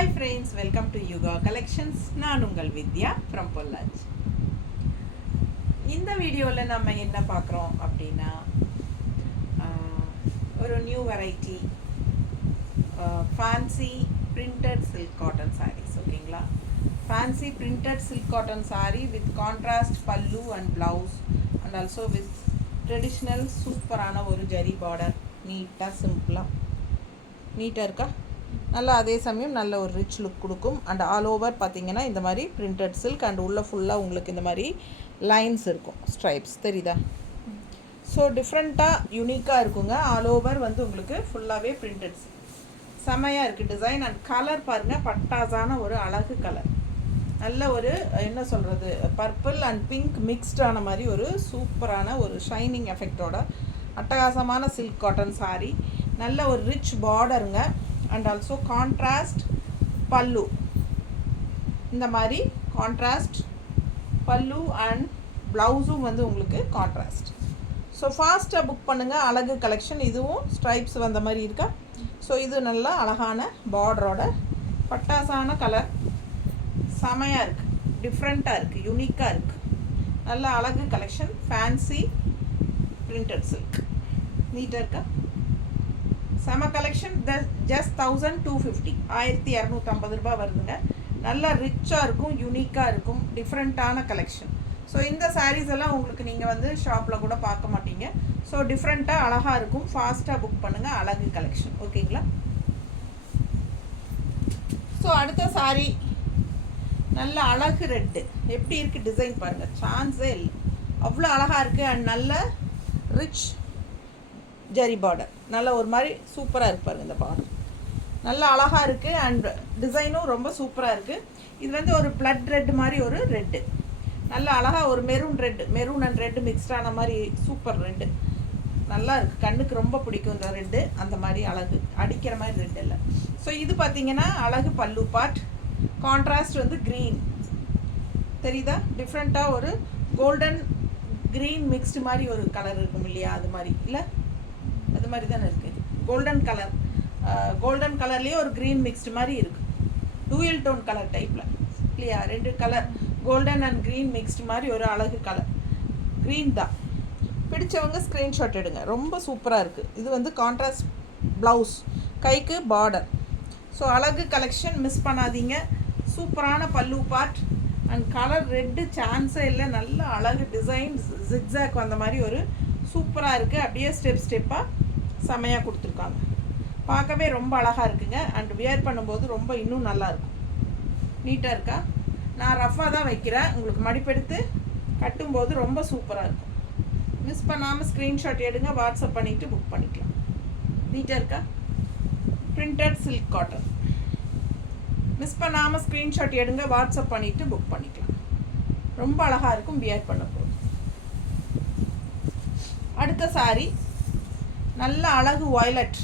Hi friends, welcome to Yuga Collections. நான் உங்கள் வித்யா from Pollachi. இந்த வீடியோவில் நம்ம என்ன பார்க்குறோம் அப்படின்னா ஒரு new variety fancy printed silk cotton saris. ஓகேங்களா? Fancy printed silk cotton sari with contrast pallu and blouse and also with traditional சூப்பரான ஒரு ஜரி பார்டர். நீட்டாக சிம்பிளாக நீட்டாக இருக்கா? நல்லா அதே சமயம் நல்ல ஒரு ரிச் லுக் கொடுக்கும். அண்ட் ஆல் ஓவர் பார்த்திங்கன்னா இந்த மாதிரி பிரிண்டட் சில்க் அண்ட் உள்ளே ஃபுல்லாக உங்களுக்கு இந்த மாதிரி லைன்ஸ் இருக்கும், ஸ்ட்ரைப்ஸ் தெரியுதா? ஸோ டிஃப்ரெண்ட்டாக யூனிக்காக இருக்குங்க. ஆல் ஓவர் வந்து உங்களுக்கு ஃபுல்லாகவே பிரிண்டட் சில்க் செம்மையாக இருக்குது டிசைன். அண்ட் கலர் பாருங்கள், பட்டாசான ஒரு அழகு கலர். நல்ல ஒரு என்ன சொல்கிறது, பர்பிள் அண்ட் பிங்க் மிக்ஸ்டான மாதிரி ஒரு சூப்பரான ஒரு ஷைனிங் எஃபெக்டோட அட்டகாசமான சில்க் காட்டன் சாரீ. நல்ல ஒரு ரிச் பார்டருங்க. அண்ட் ஆல்சோ கான்ட்ராஸ்ட் பல்லு, இந்த மாதிரி கான்ட்ராஸ்ட் பல்லு அண்ட் ப்ளவுஸும் வந்து உங்களுக்கு கான்ட்ராஸ்ட். ஸோ ஃபாஸ்ட்டாக புக் பண்ணுங்கள். அழகு கலெக்ஷன். இதுவும் ஸ்ட்ரைப்ஸ் வந்த மாதிரி இருக்கா? ஸோ இது நல்லா அழகான பார்டரோட பட்டாசான கலர், செமையாக இருக்குது, டிஃப்ரெண்ட்டாக இருக்குது, யூனிக்காக இருக்குது. நல்ல அழகு கலெக்ஷன். ஃபேன்சி பிரிண்டட் சில்க் நீட்டாக இருக்கா? செம கலெக்ஷன். ஜஸ்ட் 1250, 1250 ரூபா வருதுங்க. நல்லா ரிச்சாக இருக்கும், யூனிக்காக இருக்கும், டிஃப்ரெண்ட்டான கலெக்ஷன். ஸோ இந்த சாரீஸ் எல்லாம் உங்களுக்கு நீங்கள் வந்து ஷாப்பில் கூட பார்க்க மாட்டீங்க. ஸோ டிஃப்ரெண்ட்டாக அழகாக இருக்கும். ஃபாஸ்ட்டாக புக் பண்ணுங்கள். அழகு கலெக்ஷன். ஓகேங்களா? ஸோ அடுத்த சாரீ நல்ல அழகு ரெட்டு. எப்படி இருக்குது டிசைன் பாருங்கள், சான்ஸே இல்லை, அவ்வளோ அழகாக இருக்குது. அண்ட் நல்ல ரிச் ஜரி பார்டர், நல்ல ஒரு மாதிரி சூப்பராக இருப்பாருங்க. இந்த பார்டர் நல்லா அழகாக இருக்குது. அண்ட் டிசைனும் ரொம்ப சூப்பராக இருக்குது. இது வந்து ஒரு பிளட் ரெட் மாதிரி ஒரு ரெட்டு, நல்ல அழகாக ஒரு மெரூன் அண்ட் ரெட்டு மிக்ஸ்டான மாதிரி சூப்பர் ரெட்டு. நல்லா இருக்குது, கண்ணுக்கு ரொம்ப பிடிக்கும் இந்த ரெட்டு. அந்த மாதிரி அழகு அடிக்கிற மாதிரி ரெட்டு இல்லை. ஸோ இது பார்த்திங்கன்னா அழகு பல்லு பார்ட். கான்ட்ராஸ்ட் வந்து க்ரீன் தெரியுதா? டிஃப்ரெண்ட்டாக ஒரு கோல்டன் க்ரீன் மிக்ஸ்டு மாதிரி ஒரு கலர் இருக்கும் இல்லையா? அது மாதிரி இல்லை, அது மாதிரி தானே இருக்குது. கோல்டன் கலர்லேயே ஒரு க்ரீன் மிக்ஸ்டு மாதிரி இருக்குது. டூயல் டோன் கலர் டைப்பில் இல்லையா? ரெண்டு colour golden and green mixed மாதிரி ஒரு அழகு கலர். க்ரீன் தான். பிடிச்சவங்க ஸ்க்ரீன்ஷாட் எடுங்க. ரொம்ப சூப்பராக இருக்குது. இது வந்து கான்ட்ராஸ்ட் ப்ளவுஸ், கைக்கு பார்டர். ஸோ அழகு கலெக்ஷன், மிஸ் பண்ணாதீங்க. சூப்பரான பல்லு பார்ட் அண்ட் கலர் ரெட்டு சான்ஸே இல்லை. நல்ல அழகு டிசைன், ஜிக்ஸாக் வந்த மாதிரி ஒரு சூப்பராக இருக்குது. அப்படியே ஸ்டெப்பாக செமையாக கொடுத்துருக்காங்க. பார்க்கவே ரொம்ப அழகாக இருக்குங்க. அண்ட் வியர் பண்ணும்போது ரொம்ப இன்னும் நல்லாயிருக்கும். நீட்டாக இருக்கா? நான் ரஃபாக தான் வைக்கிறேன். உங்களுக்கு மடிப்பெடுத்து கட்டும்போது ரொம்ப சூப்பராக இருக்கும். மிஸ் பண்ணாமல் ஸ்க்ரீன்ஷாட் எடுங்க, வாட்ஸ்அப் பண்ணிவிட்டு புக் பண்ணிக்கலாம். நீட்டாக இருக்கா? Printed silk cotton. மிஸ் பண்ணாமல் ஸ்க்ரீன்ஷாட் எடுங்க, வாட்ஸ்அப் பண்ணிவிட்டு புக் பண்ணிக்கலாம். ரொம்ப அழகாக இருக்கும் வியர் பண்ண போது. அடுத்த சாரீ நல்ல அழகு வயலட்.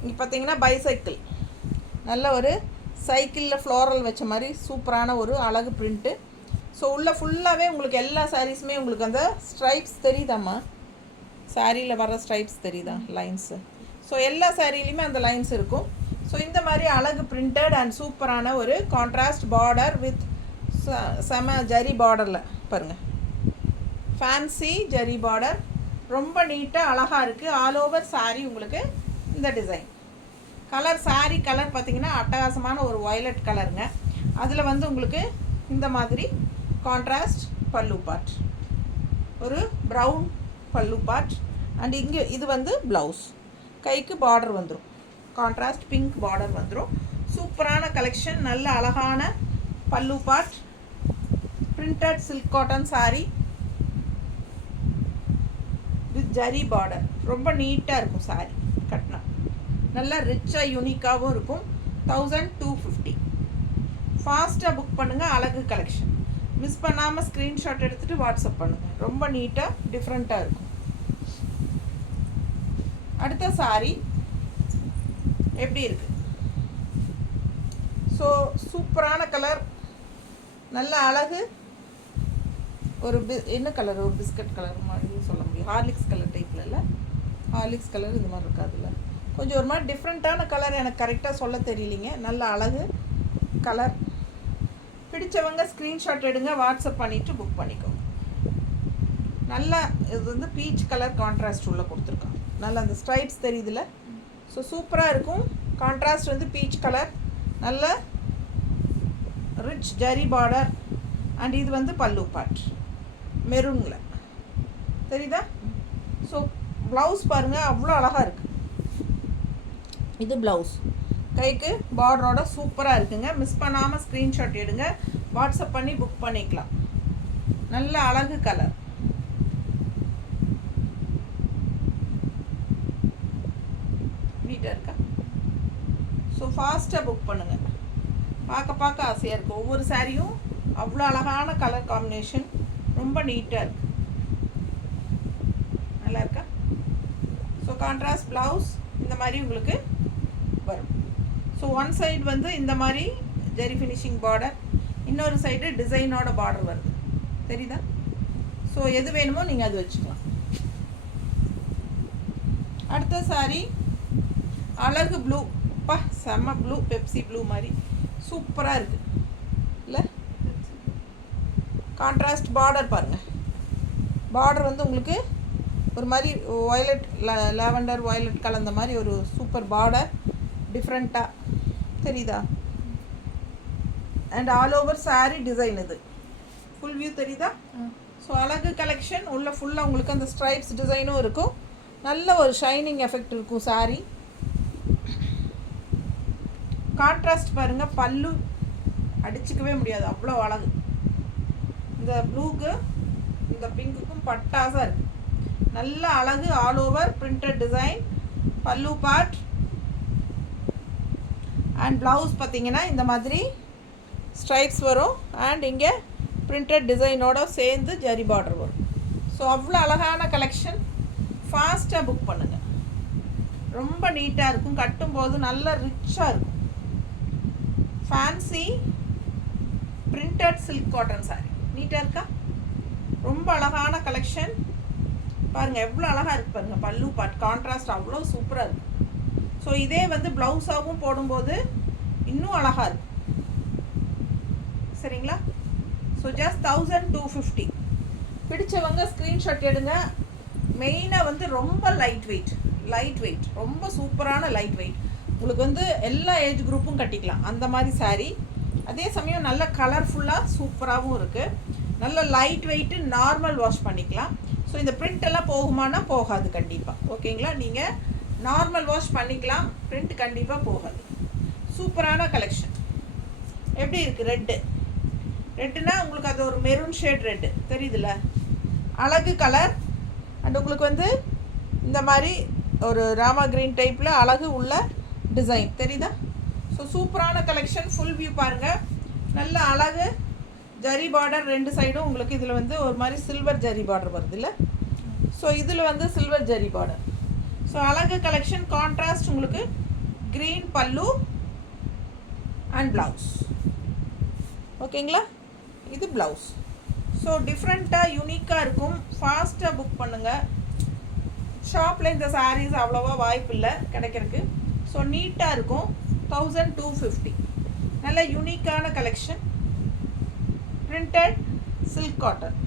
இங்கே பார்த்தீங்கன்னா பைசைக்கிள், நல்ல ஒரு சைக்கிளில் ஃப்ளோரல் வச்ச மாதிரி சூப்பரான ஒரு அழகு பிரிண்ட்டு. ஸோ உள்ள ஃபுல்லாகவே உங்களுக்கு எல்லா சாரீஸுமே உங்களுக்கு அந்த ஸ்ட்ரைப்ஸ் தெரியுதாம்மா? சாரியில் வர ஸ்ட்ரைப்ஸ் தெரியுதா? லைன்ஸு. ஸோ எல்லா சாரிலையுமே அந்த லைன்ஸ் இருக்கும். ஸோ இந்த மாதிரி அழகு பிரிண்டட் அண்ட் சூப்பரான ஒரு கான்ட்ராஸ்ட் பார்டர் வித் செம ஜரி பார்டரில் பாருங்கள். ஃபேன்சி ஜரி பார்டர், ரொம்ப நீட்டாக அழகாக இருக்குது. ஆல் ஓவர் சாரீ உங்களுக்கு இந்த டிசைன். கலர் சாரீ கலர் பார்த்திங்கன்னா அட்டகாசமான ஒரு வயலட் கலருங்க. அதில் வந்து உங்களுக்கு இந்த மாதிரி கான்ட்ராஸ்ட் பல்லு பார்ட், ஒரு ப்ரௌன் பல்லு பார்ட். அண்ட் இங்கே இது வந்து ப்ளவுஸ், கைக்கு பார்டர் வந்துடும், கான்ட்ராஸ்ட் பிங்க் பார்டர் வந்துடும். சூப்பரான கலெக்ஷன். நல்ல அழகான பல்லு part, printed silk cotton sari with zari border. ரொம்ப நீட்டாக இருக்கும் சாரீ கட்டினா. நல்லா ரிச்சாக யூனிக்காகவும் இருக்கும். 1250. ஃபாஸ்ட்டாக புக் பண்ணுங்கள். அழகு கலெக்ஷன். மிஸ் பண்ணாமல் ஸ்க்ரீன்ஷாட் எடுத்துகிட்டு வாட்ஸ்அப் பண்ணுங்கள். ரொம்ப நீட்டாக டிஃப்ரெண்ட்டாக இருக்கும். அடுத்த சாரீ எப்படி இருக்குது? ஸோ சூப்பரான கலர், நல்ல அழகு. ஒரு என்ன கலர், ஒரு பிஸ்கட் கலர் மாதிரி சொல்ல முடியும். ஹார்லிக்ஸ் கலர் டைப்பில் இல்லை, ஹார்லிக்ஸ் கலர் இந்த மாதிரி இருக்காதுல்ல, கொஞ்சம் ஒரு மாதிரி டிஃப்ரெண்ட்டான கலர், எனக்கு கரெக்டாக சொல்ல தெரியலிங்க. நல்ல அழகு கலர். பிடிச்சவங்க ஸ்க்ரீன்ஷாட் எடுங்க, வாட்ஸ்அப் பண்ணிவிட்டு புக் பண்ணிக்கோங்க. நல்லா இது வந்து பீச் கலர் கான்ட்ராஸ்ட் உள்ளே கொடுத்துருக்காங்க. நல்லா அந்த ஸ்ட்ரைப்ஸ் தெரியுதுல. ஸோ சூப்பராக இருக்கும். கான்ட்ராஸ்ட் வந்து பீச் கலர், நல்ல ரிச் ஜரி பார்டர். அண்ட் இது வந்து பல்லு பார்ட் மெரூனில் தெரியுதா. ஸோ ப்ளவுஸ் பாருங்கள், அவ்வளோ அழகாக இருக்குது. இது ப்ளவுஸ் கைக்கு பார்டரோட சூப்பராக இருக்குங்க. மிஸ் பண்ணாமல் ஸ்க்ரீன்ஷாட் எடுங்க, வாட்ஸ்அப் பண்ணி புக் பண்ணிக்கலாம். நல்ல அழகு கலர். நீட்டாக இருக்கா. ஸோ ஃபாஸ்ட்டாக புக் பண்ணுங்கள். பார்க்க ஆசையாக இருக்குது. ஒவ்வொரு சாரியும் அவ்வளோ அழகான கலர் காம்பினேஷன், ரொம்ப நீட்டாக இருக்குது. நல்லா இருக்கா. ஸோ கான்ட்ராஸ்ட் ப்ளவுஸ் இந்த மாதிரி உங்களுக்கு வரும். ஸோ ஒன் சைடு வந்து இந்த மாதிரி ஜெரி ஃபினிஷிங் பார்டர், இன்னொரு சைடு டிசைனோட பார்டர் வருது தெரியுதா. ஸோ எது வேணுமோ நீங்கள் அது வச்சுக்கலாம். அடுத்த சாரி அழகு ப்ளூ. பா செம்ம ப்ளூ, பெப்சி ப்ளூ மாதிரி சூப்பராக இருக்குது இல்லை. கான்ட்ராஸ்ட் பார்டர் பாருங்கள். பார்டர் வந்து உங்களுக்கு ஒரு மாதிரி வயலட், லாவெண்டர் வயலட் கலந்த மாதிரி ஒரு சூப்பர் பார்டர், டிஃப்ரெண்ட்டாக தெரியுதா. And all over sari design இது ஃபுல் வியூ தெரியுதா. ஸோ அழகு கலெக்ஷன் உள்ள ஃபுல்லாக உங்களுக்கு அந்த ஸ்ட்ரைப்ஸ் டிசைனும் இருக்கும். நல்ல ஒரு ஷைனிங் எஃபெக்ட் இருக்கும் சாரீ. கான்ட்ராஸ்ட் பாருங்கள், பல்லு அடிச்சுக்கவே முடியாது, அவ்வளோ அழகு. இந்த ப்ளூக்கு இந்த பிங்க்குக்கும் பட்டாசாக இருக்குது. நல்ல அழகு ஆல் ஓவர் பிரிண்டட் டிசைன், பல்லு பார்ட். அண்ட் ப்ளவுஸ் பார்த்தீங்கன்னா இந்த மாதிரி ஸ்ட்ரைப்ஸ் வரும். அண்ட் இங்கே பிரிண்டட் டிசைனோட சேர்ந்து ஜரி பார்டர் வரும். ஸோ அவ்வளோ அழகான கலெக்ஷன். ஃபாஸ்ட்டாக புக் பண்ணுங்கள். ரொம்ப நீட்டாக இருக்கும், கட்டும்போது நல்ல ரிச்சாக இருக்கும். Fancy printed silk cotton sorry நீட்டாக இருக்கா. ரொம்ப அழகான கலெக்ஷன் பாருங்கள், எவ்வளோ அழகாக இருக்குது பாருங்கள். பல்லு பார்ட் கான்ட்ராஸ்ட் அவ்வளோ சூப்பராக இருக்குது. ஸோ இதே வந்து ப்ளவுஸாகவும் போடும்போது இன்னும் அழகாக இருக்கும் சரிங்களா. So just 1250. பிடிச்சவங்க ஸ்க்ரீன்ஷாட் எடுங்க. மெயினாக வந்து ரொம்ப லைட் வெயிட், ரொம்ப சூப்பரான லைட் வெயிட். உங்களுக்கு வந்து எல்லா ஏஜ் குரூப்பும் கட்டிக்கலாம் அந்த மாதிரி சாரீ. அதே சமயம் நல்ல கலர்ஃபுல்லாக சூப்பராகவும் இருக்குது. நல்ல லைட் வெயிட்டு, நார்மல் வாஷ் பண்ணிக்கலாம். ஸோ இந்த பிரிண்டெல்லாம் போகுமானா போகாது கண்டிப்பாக. ஓகேங்களா, நீங்கள் நார்மல் வாஷ் பண்ணிக்கலாம், பிரிண்ட் கண்டிப்பாக போகாது. சூப்பரான கலெக்ஷன். எப்படி இருக்குது ரெட்டுனா உங்களுக்கு அது ஒரு மெரூன் ஷேட் ரெட்டு தெரியுதுல்ல, அழகு கலர். அண்ட் உங்களுக்கு வந்து இந்த மாதிரி ஒரு ராமா கிரீன் டைப்பில் அழகு உள்ள டிசைன் தெரியுதா. ஸோ சூப்பரான கலெக்ஷன். ஃபுல் வியூ பாருங்கள். நல்ல அழகு ஜரி பார்டர் ரெண்டு சைடும் உங்களுக்கு. இதில் வந்து ஒரு மாதிரி சில்வர் ஜரி பார்டர் வருது இல்லை. ஸோ இதில் வந்து சில்வர் ஜரி பார்டர். ஸோ அழகு கலெக்ஷன். கான்ட்ராஸ்ட் உங்களுக்கு க்ரீன் பல்லு அண்ட் ப்ளவுஸ். ஓகேங்களா, இது ப்ளவுஸ். ஸோ டிஃப்ரெண்ட்டாக யூனிக்காக இருக்கும். ஃபாஸ்ட்டாக புக் பண்ணுங்கள். ஷாப்பில் இந்த சாரீஸ் அவ்வளோவா வாய்ப்பு இல்லை கிடைக்கிறதுக்கு. ஸோ நீட்டாக இருக்கும். 1250. நல்ல யூனிக்கான கலெக்ஷன். பிரிண்டட் சில்க் காட்டன்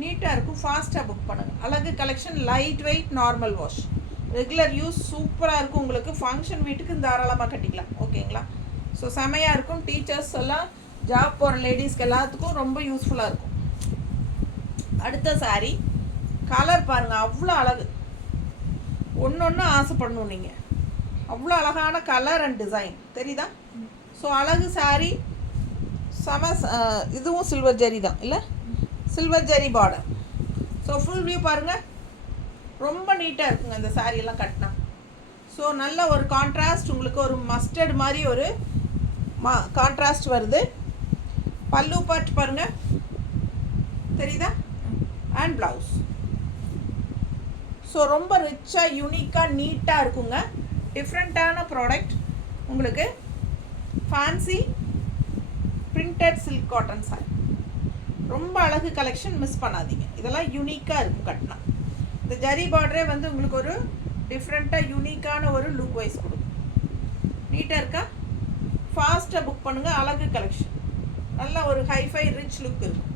நீட்டாக இருக்கும். ஃபாஸ்ட்டாக புக் பண்ணுங்கள். அழகு collection. Light weight, normal wash, regular use சூப்பராக இருக்கும். உங்களுக்கு ஃபங்க்ஷன் வீட்டுக்கு தாராளமாக கட்டிக்கலாம். ஓகேங்களா. ஸோ செமையாக இருக்கும். டீச்சர்ஸ் எல்லாம், ஜாப் போகிற லேடிஸ்க்கு எல்லாத்துக்கும் ரொம்ப யூஸ்ஃபுல்லாக இருக்கும். அடுத்த சாரீ கலர் பாருங்கள், அவ்வளோ அழகு. ஒன்று ஆசைப்படணும் நீங்கள். அவ்வளோ அழகான கலர் அண்ட் டிசைன் தெரியுதா. ஸோ அழகு சாரீ. இதுவும் சில்வர் ஜரி தான் இல்லை, silver zari border. So full view பாருங்கள். ரொம்ப நீட்டாக இருக்குங்க இந்த சாரியெல்லாம் கட்டினா. ஸோ நல்ல ஒரு கான்ட்ராஸ்ட். உங்களுக்கு ஒரு மஸ்டர்ட் மாதிரி ஒரு கான்ட்ராஸ்ட் வருது. பல்லு பார்ட் பாருங்கள் தெரியுதா. And blouse. ஸோ ரொம்ப ரிச்சாக யூனிக்காக நீட்டாக இருக்குங்க. டிஃப்ரெண்ட்டான ப்ராடக்ட். உங்களுக்கு fancy printed silk cotton sorry ரொம்ப அழகு கலெக்ஷன். மிஸ் பண்ணாதீங்க, இதெல்லாம் யூனிக்காக இருக்கும் கட்டினா. இந்த ஜரி பார்டரே வந்து உங்களுக்கு ஒரு டிஃப்ரெண்ட்டாக யூனிக்கான ஒரு லுக் வைஸ் கொடுக்கும். நீட்டாக இருக்கா? ஃபாஸ்ட்டாக புக் பண்ணுங்கள். அழகு கலெக்ஷன், நல்ல ஒரு ஹைஃபை ரிச் லுக் இருக்கும்.